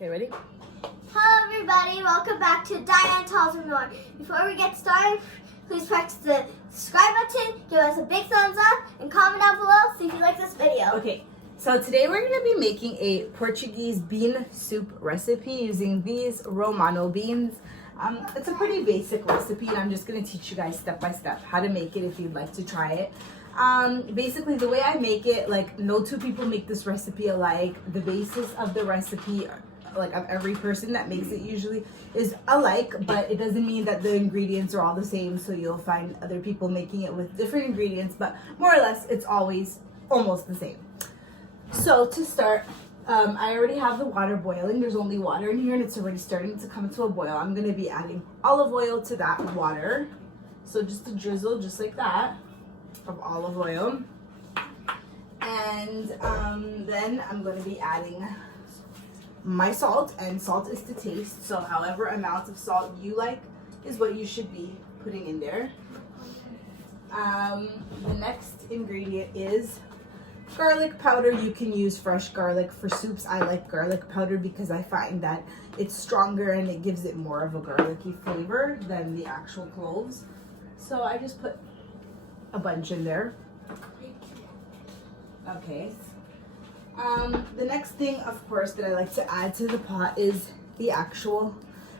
Okay, ready? Hello everybody, welcome back to Diane Tells Me More. Before we get started, please press the subscribe button, give us a big thumbs up, and comment down below see if you like this video. Okay, so today we're going to be making a Portuguese bean soup recipe using these Romano beans. It's a pretty basic recipe and I'm just going to teach you guys step by step how to make it if you'd like to try it. Basically the way I make it, like no two people make this recipe alike. The basis of the recipe, like of every person that makes it usually, is alike, but it doesn't mean that the ingredients are all the same. So you'll find other people making it with different ingredients, but more or less it's always almost the same. So to start, I already have the water boiling. There's only water in here and it's already starting to come to a boil. I'm going to be adding olive oil to that water. So just a drizzle, just like that, of olive oil. And then I'm going to be adding my salt, and salt is to taste. So however amount of salt you like is what you should be putting in there. The next ingredient is garlic powder. You can use fresh garlic for soups. I like garlic powder because I find that it's stronger and it gives it more of a garlicky flavor than the actual cloves. So I just put a bunch in there. Okay. The next thing, of course, that I like to add to the pot is the actual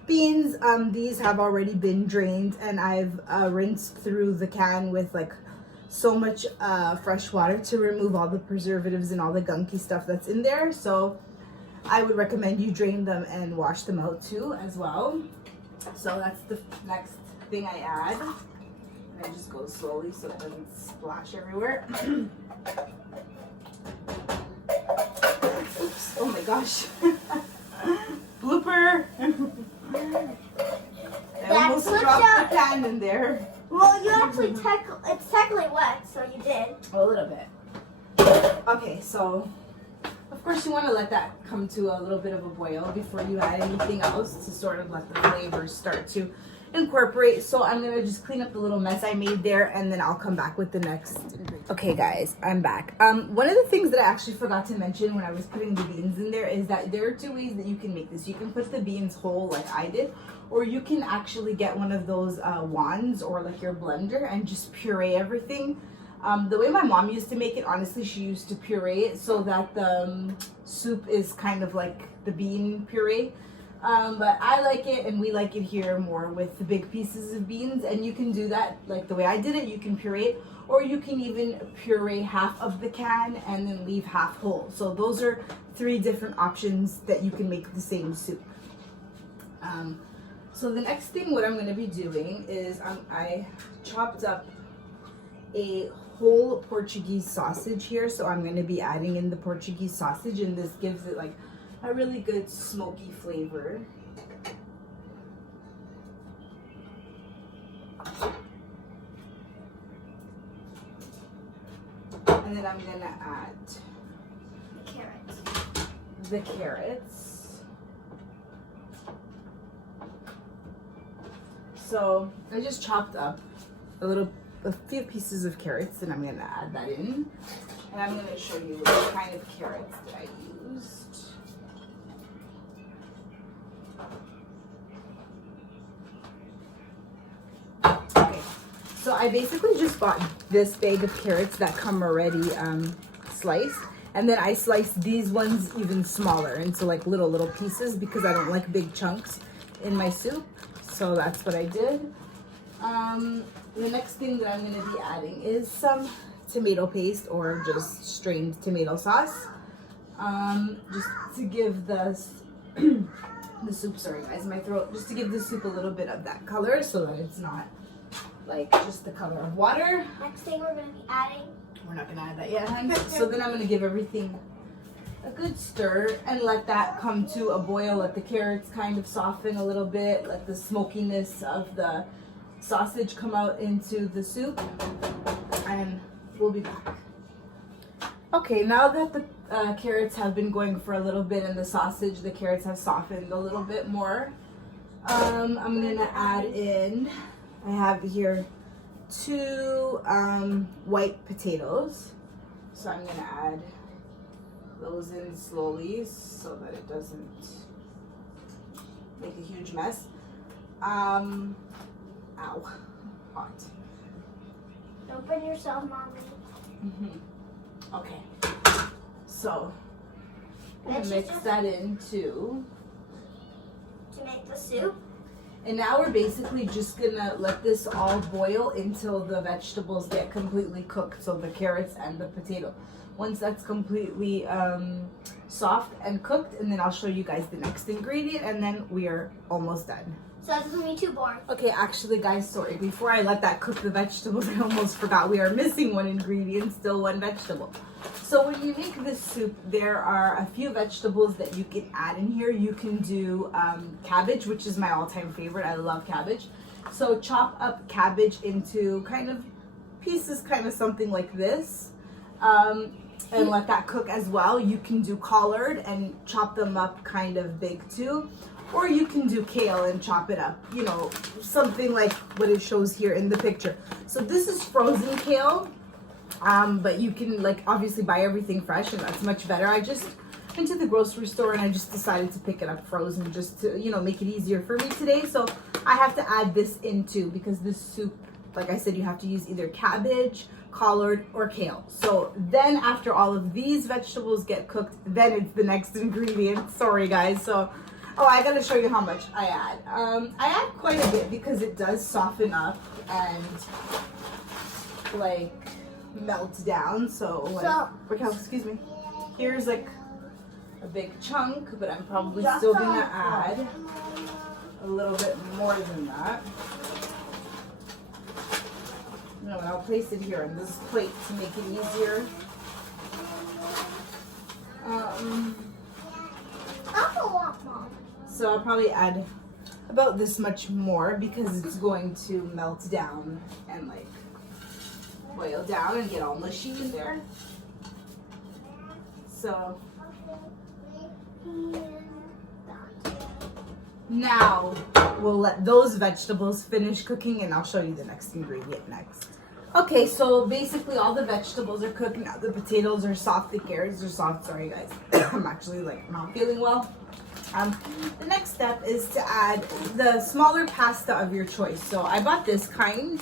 beans. These have already been drained and I've rinsed through the can with like so much fresh water to remove all the preservatives and all the gunky stuff that's in there. So I would recommend you drain them and wash them out too as well. So that's the next thing I add. And I just go slowly so it doesn't splash everywhere. Oops, oh my gosh. Blooper. I almost dropped the pan in there. Well, you actually it's technically wet, so you did. A little bit. Okay, so of course you want to let that come to a little bit of a boil before you add anything else to sort of let the flavors start to incorporate. So I'm gonna just clean up the little mess I made there and then I'll come back with the next ingredient. Okay guys, I'm back. One of the things that I actually forgot to mention when I was putting the beans in there is that there are two ways that you can make this. You can put the beans whole like I did, or you can actually get one of those wands or like your blender and just puree everything. The way my mom used to make it, honestly, she used to puree it so that the soup is kind of like the bean puree. But I like it and we like it here more with the big pieces of beans, and you can do that like the way I did it. You can puree it, or you can even puree half of the can and then leave half whole. So those are three different options that you can make the same soup. So the next thing what I'm going to be doing is I chopped up a whole Portuguese sausage here. So I'm going to be adding in the Portuguese sausage, and this gives it like a really good smoky flavor. And then I'm gonna add the carrots. So I just chopped up a few pieces of carrots and I'm gonna add that in. And I'm gonna show you what kind of carrots that I used. Okay, so I basically just bought this bag of carrots that come already sliced, and then I sliced these ones even smaller into like little pieces because I don't like big chunks in my soup. So that's what I did. The next thing that I'm going to be adding is some tomato paste or just strained tomato sauce, just to give the soup, sorry guys, my throat, just to give the soup a little bit of that color so that it's not like just the color of water. Next thing we're going to be adding. We're not going to add that yet, hun. So then I'm going to give everything a good stir and let that come to a boil. Let the carrots kind of soften a little bit. Let the smokiness of the sausage come out into the soup. And we'll be back. Okay, now that the carrots have been going for a little bit and the carrots have softened a little bit more, I'm gonna add in, I have here 2 white potatoes. So I'm gonna add those in slowly so that it doesn't make a huge mess. Ow, hot. Don't burn yourself, Mommy. Okay, so Let's mix just- that into. To make the soup. And now we're basically just gonna let this all boil until the vegetables get completely cooked. So the carrots and the potato. Once that's completely soft and cooked, and then I'll show you guys the next ingredient, and then we are almost done. So that's gonna be too boring. Okay, actually guys, sorry, before I let that cook the vegetables, I almost forgot we are missing one ingredient, still one vegetable. So when you make this soup, there are a few vegetables that you can add in here. You can do cabbage, which is my all-time favorite. I love cabbage. So chop up cabbage into kind of pieces, kind of something like this. And let that cook as well. You can do collard and chop them up kind of big too. Or you can do kale and chop it up, you know, something like what it shows here in the picture. So this is frozen kale, but you can like obviously buy everything fresh, and that's much better. I just went to the grocery store and I just decided to pick it up frozen just to, you know, make it easier for me today. So I have to add this in too, because this soup, like I said, you have to use either cabbage, collard, or kale. So then after all of these vegetables get cooked, then it's the next ingredient. Sorry guys. So oh, I gotta show you how much I add. I add quite a bit because it does soften up and like melt down. So like, look how, excuse me. Here's like a big chunk, but I'm probably still gonna add a little bit more than that. No, and I'll place it here on this plate to make it easier. That's a lot, Mom. So I'll probably add about this much more because it's going to melt down and like boil down and get all mushy in there. So now we'll let those vegetables finish cooking and I'll show you the next ingredient next. Okay, so basically all the vegetables are cooked now. The potatoes are soft, the carrots are soft. Sorry guys, I'm actually like not feeling well. The next step is to add the smaller pasta of your choice. So I bought this kind,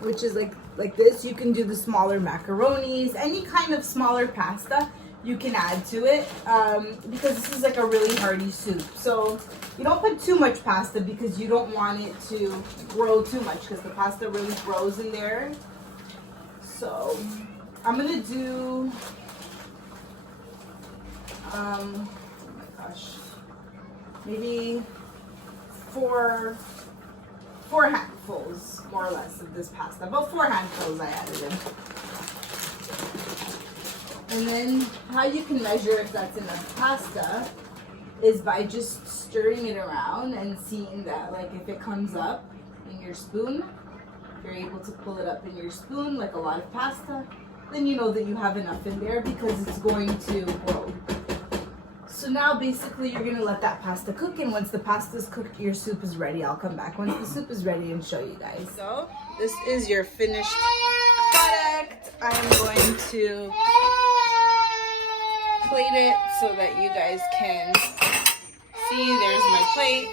which is like this. You can do the smaller macaronis, any kind of smaller pasta you can add to it, because this is like a really hearty soup. So you don't put too much pasta because you don't want it to grow too much, because the pasta really grows in there. So I'm gonna do oh my gosh, maybe four handfuls more or less of this pasta. About 4 handfuls I added in. And then how you can measure if that's enough pasta is by just stirring it around and seeing that, like, if it comes up in your spoon, if you're able to pull it up in your spoon like a lot of pasta, then you know that you have enough in there because it's going to grow. So now basically you're going to let that pasta cook, and once the pasta is cooked, your soup is ready. I'll come back once the soup is ready and show you guys. So this is your finished product. I'm going to plate it so that you guys can see. There's my plate.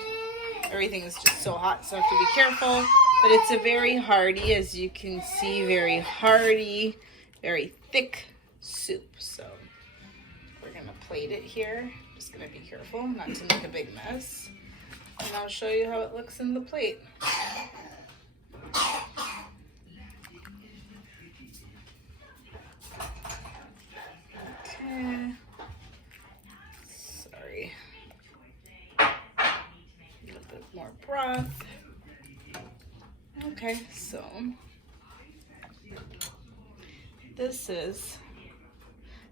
Everything is just so hot, so I have to be careful. But it's a very hearty, as you can see, very hearty, very thick soup. So we're gonna plate it here. Just gonna be careful not to make a big mess. And I'll show you how it looks in the plate. Okay. Sorry. A little bit more broth. Okay, so this is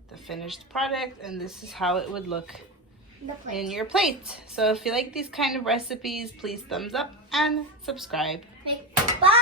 the finished product, and this is how it would look in your plate. So if you like these kind of recipes, please thumbs up and subscribe. Bye!